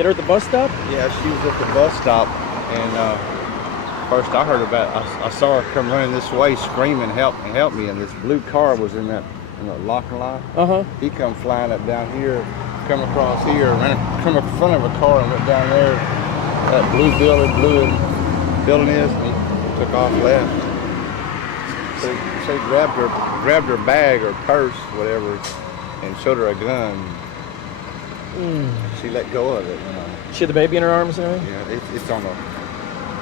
get her at the bus stop? Yeah, she was at the bus stop, and first I heard about it, I saw her come running this way screaming, help me, and this blue car was in the locking line. He come flying up down here, come across here, come in front of a car and went down there, that blue building is, and he took off left. So he grabbed her bag or purse, whatever, and showed her a gun. She let go of it. She had the baby in her arms and everything? Yeah, it's on a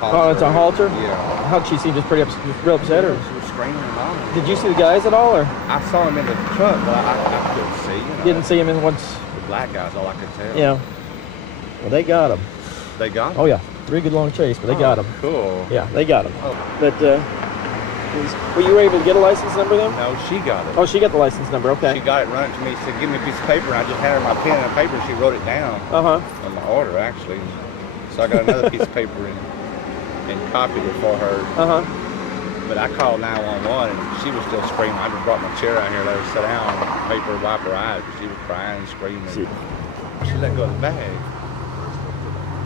halter. Oh, it's a halter? Yeah. How'd she seem just pretty real upset? Or? She was screaming and hollering. Did you see the guys at all? Or? I saw him in the truck, but I couldn't see. Didn't see him in once? The black guy's all I could tell. Yeah. Well, they got him. They got him? Oh, yeah. 3 good long chase, but they got him. Cool. Yeah, they got him. Oh. But, were you able to get a license number then? No, she got it. Oh, she got the license number, okay. She got it, run it to me, she said, give me a piece of paper, and I just handed her my pen and paper, and she wrote it down. On my order, actually. So I got another piece of paper and copied it for her. But I called 911, and she was still screaming. I just brought my chair out here, let her sit down, and made her wipe her eyes, because she was crying and screaming. She let go of the bag.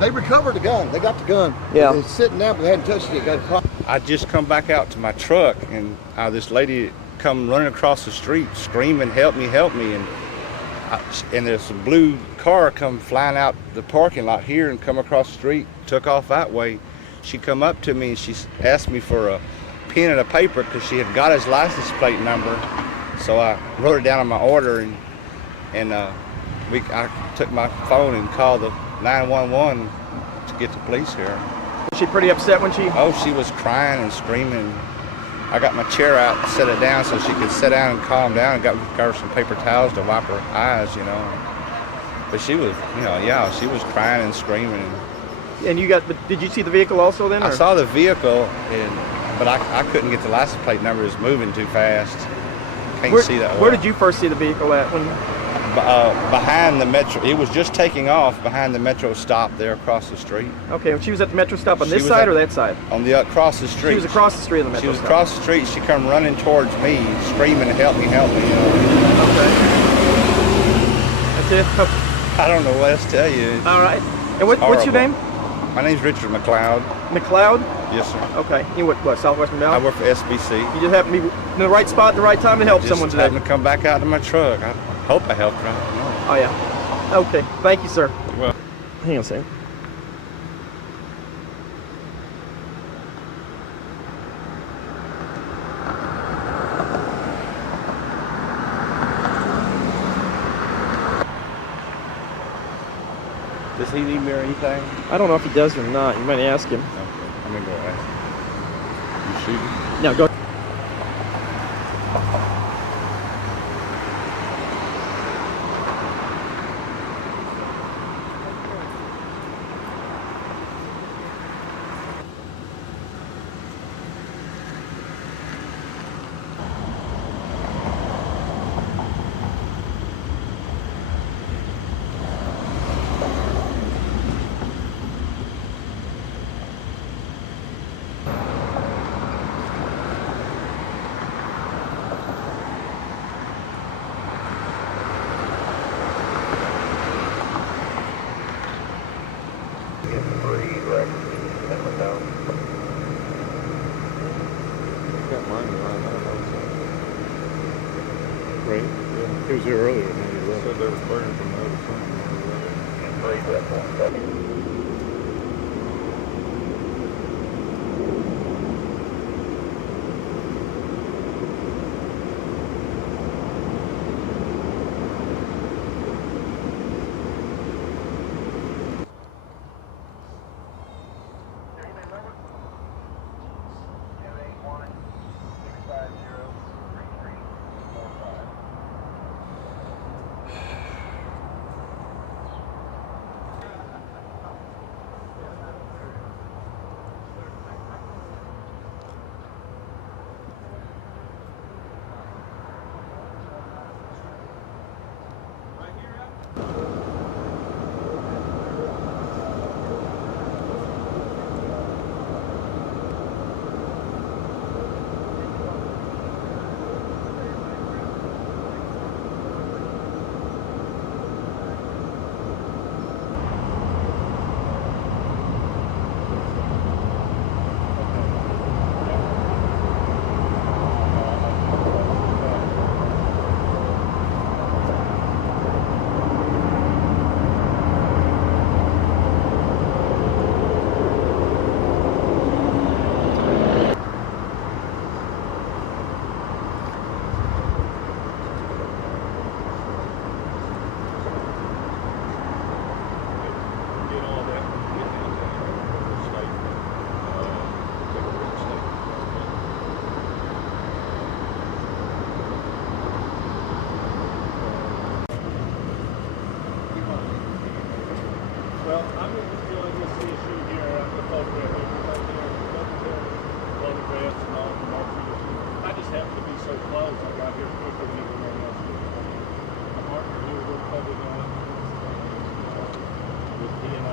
They recovered the gun. They got the gun. Yeah. It's sitting there, but they hadn't touched it. Got caught. I just come back out to my truck, and this lady come running across the street screaming, help me, and there's a blue car come flying out the parking lot here and come across the street, took off that way. She come up to me and she asked me for a pen and a paper because she had got his license plate number. So I wrote it down on my order, and I took my phone and called the 911 to get the police here. Was she pretty upset when she... Oh, she was crying and screaming. I got my chair out and set it down so she could sit down and calm down, and got her some paper towels to wipe her eyes, But she was, she was crying and screaming. And but did you see the vehicle also then? Or? I saw the vehicle, but I couldn't get the license plate number. It was moving too fast. Can't see that well. Where did you first see the vehicle at? Behind the metro. It was just taking off behind the metro stop there across the street. Okay, she was at the metro stop on this side or that side? On the across the street. She was across the street of the metro stop. She was across the street. She come running towards me, screaming, help me. Okay. That's it? I don't know what else to tell you. All right. And what's your name? My name's Richard McLeod. McLeod? Yes, sir. Okay. You what, Southwestern Valley? I work for SBC. You just happen to be in the right spot at the right time to help someone today? Just happened to come back out to my truck. I hope I helped her. I don't know. Oh, yeah. Okay. Thank you, sir. Well, hang on a second. does he need me or anything? I don't know if he does or not. You might ask him. Okay. I'm going to go ask him. You shooting? No, go. Right? Yeah. He was here earlier. He said there was burning from the other side. I just happened to be so close. I got here quicker than anyone else did. My partner here was public on with he and I.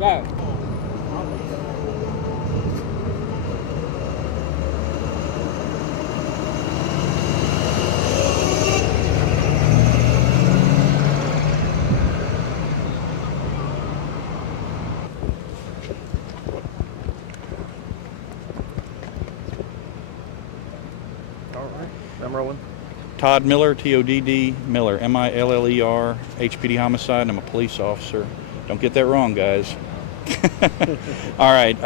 Go. All right, I'm rolling. Todd Miller, T-O-D-D Miller, M-I-L-L-E-R, HPD homicide, and I'm a police officer. Don't get that wrong, guys. All right.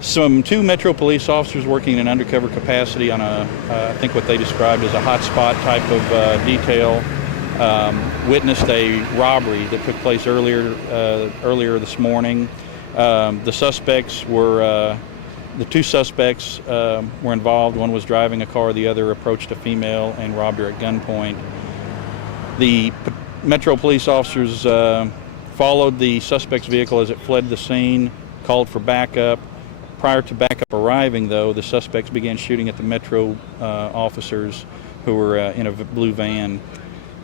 Two Metro police officers working in an undercover capacity on I think what they described as a hotspot type of detail, witnessed a robbery that took place earlier this morning. The two suspects were involved. One was driving a car, the other approached a female and robbed her at gunpoint. The Metro police officers followed the suspect's vehicle as it fled the scene, called for backup. Prior to backup arriving, though, the suspects began shooting at the Metro officers who were in a blue van.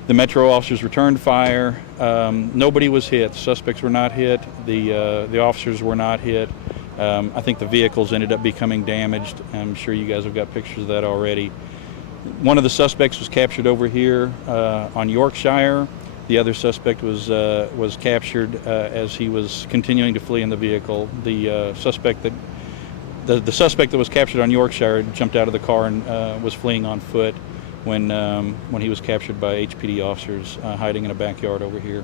The Metro officers returned fire. Nobody was hit. The suspects were not hit. The officers were not hit. I think the vehicles ended up becoming damaged. I'm sure you guys have got pictures of that already. One of the suspects was captured over here on Yorkshire. The other suspect was captured as he was continuing to flee in the vehicle. The suspect that was captured on Yorkshire jumped out of the car and was fleeing on foot when he was captured by HPD officers hiding in a backyard over here.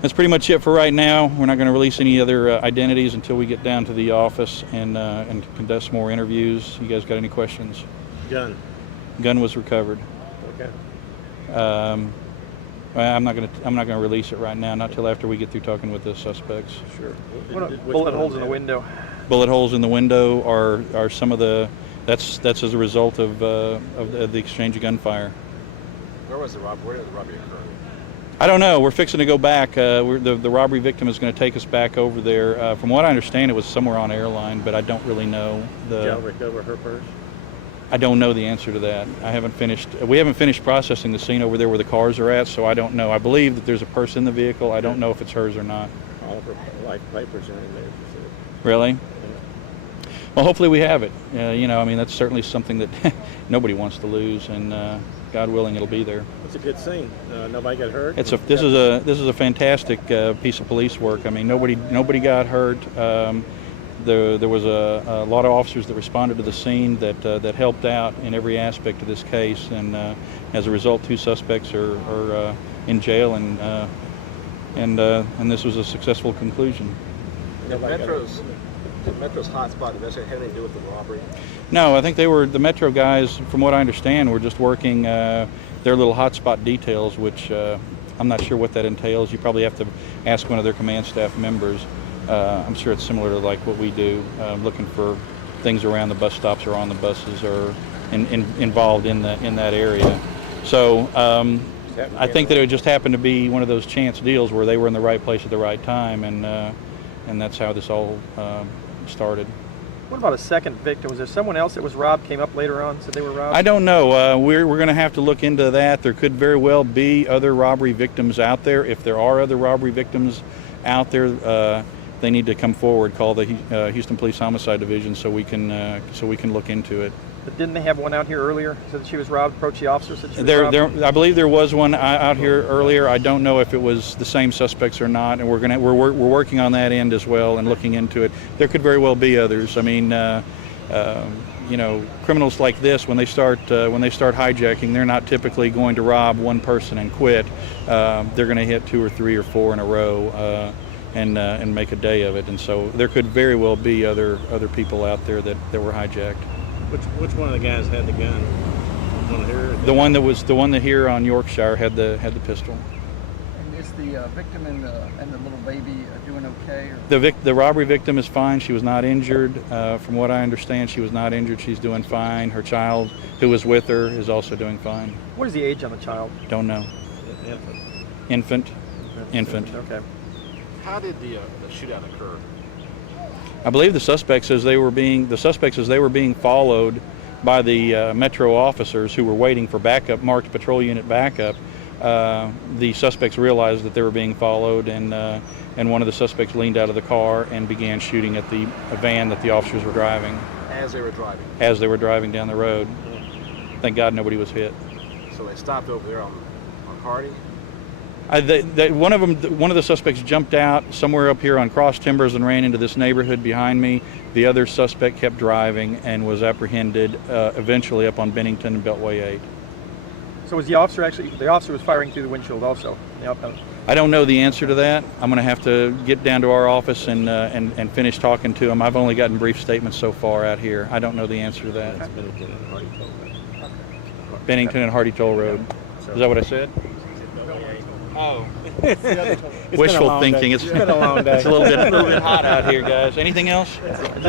That's pretty much it for right now. We're not going to release any other identities until we get down to the office and conduct some more interviews. You guys got any questions? Gun was recovered. Okay. Well, I'm not going to release it right now, not till after we get through talking with the suspects. Sure. Bullet holes in the window. Bullet holes in the window are some of the. That's as a result of the exchange of gunfire. Where did the robbery occur? I don't know. We're fixing to go back. The robbery victim is going to take us back over there. From what I understand, it was somewhere on airline, but I don't really know. Did y'all recover her purse? I don't know the answer to that. We haven't finished processing the scene over there where the cars are at, so I don't know. I believe that there's a purse in the vehicle. I don't know if it's hers or not. All of her life papers are in there. Really? Well, hopefully we have it. That's certainly something that nobody wants to lose, and God willing, it'll be there. It's a good scene. Nobody got hurt. This is a fantastic piece of police work. I mean, nobody got hurt. There was a lot of officers that responded to the scene that helped out in every aspect of this case, and as a result, 2 suspects are in jail, and this was a successful conclusion. Did Metro's hotspot eventually have anything to do with the robbery? No, I think the Metro guys, from what I understand, were just working their little hotspot details, which I'm not sure what that entails. You probably have to ask one of their command staff members. I'm sure it's similar to like what we do, looking for things around the bus stops or on the buses or involved in that area. So I think that it just happened to be one of those chance deals where they were in the right place at the right time, and that's how this all started. What about a second victim? Was there someone else that was robbed, came up later on, said they were robbed? I don't know. We're going to have to look into that. There could very well be other robbery victims out there. If there are other robbery victims out there, they need to come forward, call the Houston Police Homicide Division so we can look into it. But didn't they have one out here earlier? Said she was robbed, approached the officer, said she was robbed? I believe there was one out here earlier. I don't know if it was the same suspects or not, and we're working on that end as well and looking into it. There could very well be others. I mean, criminals like this, when they start hijacking, they're not typically going to rob one person and quit. They're going to hit 2 or 3 or 4 in a row and make a day of it. And so there could very well be other people out there that were hijacked. Which one of the guys had the gun? The one that here on Yorkshire had the pistol. And is the victim and the little baby doing okay? Or? The robbery victim is fine. She was not injured. From what I understand, she was not injured. She's doing fine. Her child, who was with her, is also doing fine. What is the age on the child? Don't know. Infant. Okay. How did the shootout occur? I believe the suspects, as they were being followed by the Metro officers who were waiting for backup, marked patrol unit backup, the suspects realized that they were being followed, and one of the suspects leaned out of the car and began shooting at the van that the officers were driving. As they were driving? As they were driving down the road. Thank God nobody was hit. So they stopped over there on Hardy? One of the suspects jumped out somewhere up here on Cross Timbers and ran into this neighborhood behind me. The other suspect kept driving and was apprehended eventually up on Bennington and Beltway 8. So was the officer actually? The officer was firing through the windshield also. The outbound. I don't know the answer to that. I'm going to have to get down to our office and finish talking to him. I've only gotten brief statements so far out here. I don't know the answer to that. Bennington and Hardy Toll Road. Is that what I said? Oh. Wishful thinking. It's been a long day. It's a little bit hot out here, guys. Anything else? That's it.